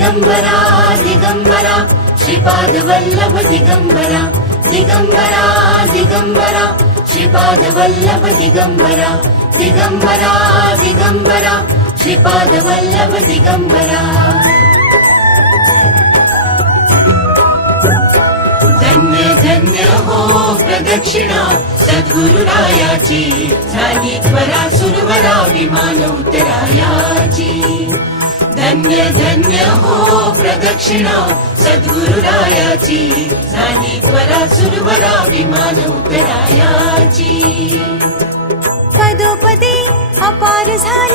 दिगंबरा दिगंबरा श्रीपाद वल्लभ दिगंबरा दिगंबरा दिगंबरा श्रीपाद वल्लभ दिगंबरा दिगंबरा दिगंबरा श्रीपाद वल्लभ दिगंबरा धन्य धन्य हो प्रदक्षिणा सद्गुरुरायाची झाली त्वरा सुरवरा विमान उतरायाची धन्य धन्य हो प्रदक्षिणा सद्गुरुरायाची झाली त्वरा सुरवरा विमान उतरायाची पदोपदी अपार झाली